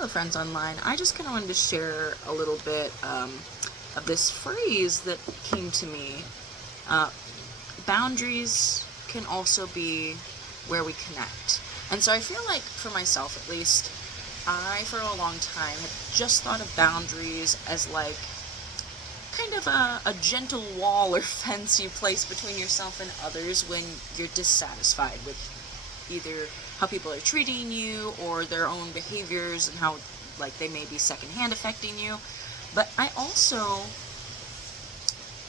Hello friends online. I just kind of wanted to share a little bit of this phrase that came to me. Uh, Boundaries can also be where we connect. And so I feel like, for myself at least, I for a long time had just thought of boundaries as like kind of a gentle wall or fence you place between yourself and others when you're dissatisfied with either how people are treating you or their own behaviors and how like they may be secondhand affecting you. But I also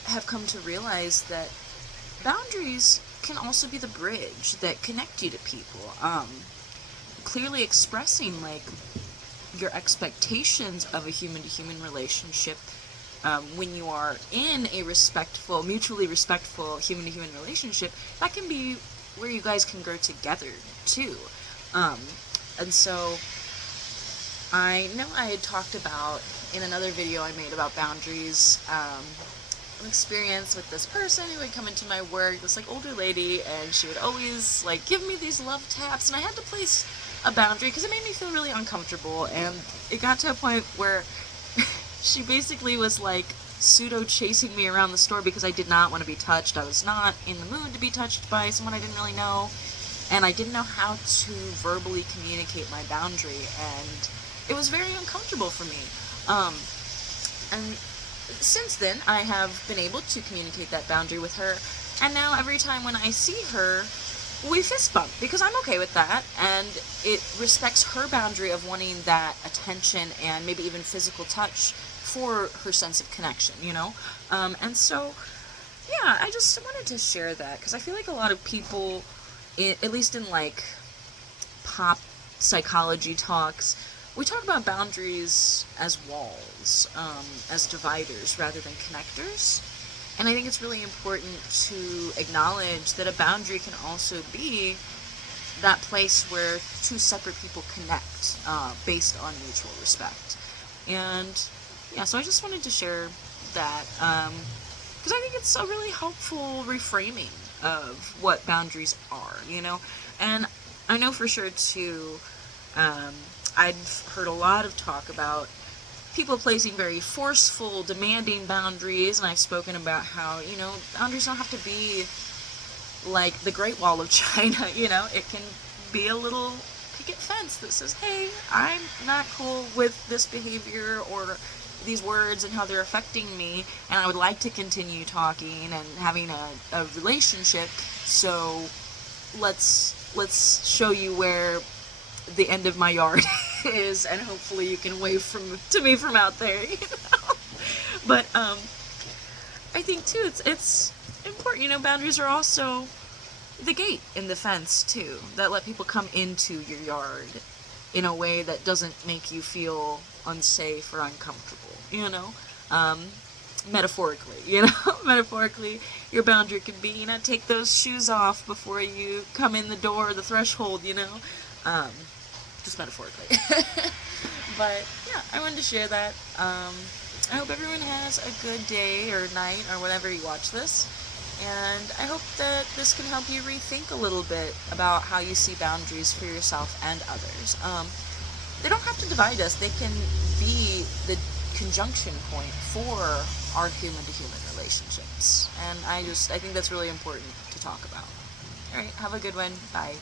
have come to realize that boundaries can also be the bridge that connect you to people. Clearly expressing like your expectations of a human to human relationship when you are in a respectful, mutually respectful human to human relationship, that can be where you guys can grow together too. And so I know I had talked about in another video I made about boundaries, an experience with this person who would come into my work, this like older lady, and she would always like give me these love taps, and I had to place a boundary because it made me feel really uncomfortable. And it got to a point where she basically was like pseudo chasing me around the store because I did not want to be touched. I was not in the mood to be touched by someone I didn't really know, and I didn't know how to verbally communicate my boundary, and it was very uncomfortable for me. And since then, I have been able to communicate that boundary with her, and now every time when I see her, we fist bump, because I'm okay with that, and it respects her boundary of wanting that attention and maybe even physical touch for her sense of connection, you know? And so, yeah, I just wanted to share that, because I feel like a lot of people, at least in like pop psychology talks, we talk about boundaries as walls, as dividers rather than connectors. And I think it's really important to acknowledge that a boundary can also be that place where two separate people connect based on mutual respect. And yeah, so I just wanted to share that because I think it's a really helpful reframing of what boundaries are, you know? And I know for sure too, I've heard a lot of talk about people placing very forceful, demanding boundaries, and I've spoken about how, you know, boundaries don't have to be like the Great Wall of China, you know? It can be a little picket fence that says, hey, I'm not cool with this behavior or these words and how they're affecting me, and I would like to continue talking and having a relationship, so let's show you where the end of my yard is, and hopefully you can wave to me from out there, you know? But I think too it's important, you know, boundaries are also the gate in the fence too, that let people come into your yard in a way that doesn't make you feel unsafe or uncomfortable, you know? Metaphorically, you know? Metaphorically, your boundary could be, you know, take those shoes off before you come in the door or the threshold, you know? Just metaphorically. But yeah, I wanted to share that. I hope everyone has a good day or night or whenever you watch this, and I hope that this can help you rethink a little bit about how you see boundaries for yourself and others. They don't have to divide us. They can be the conjunction point for our human-to-human relationships, and I think that's really important to talk about. Alright, have a good one. Bye.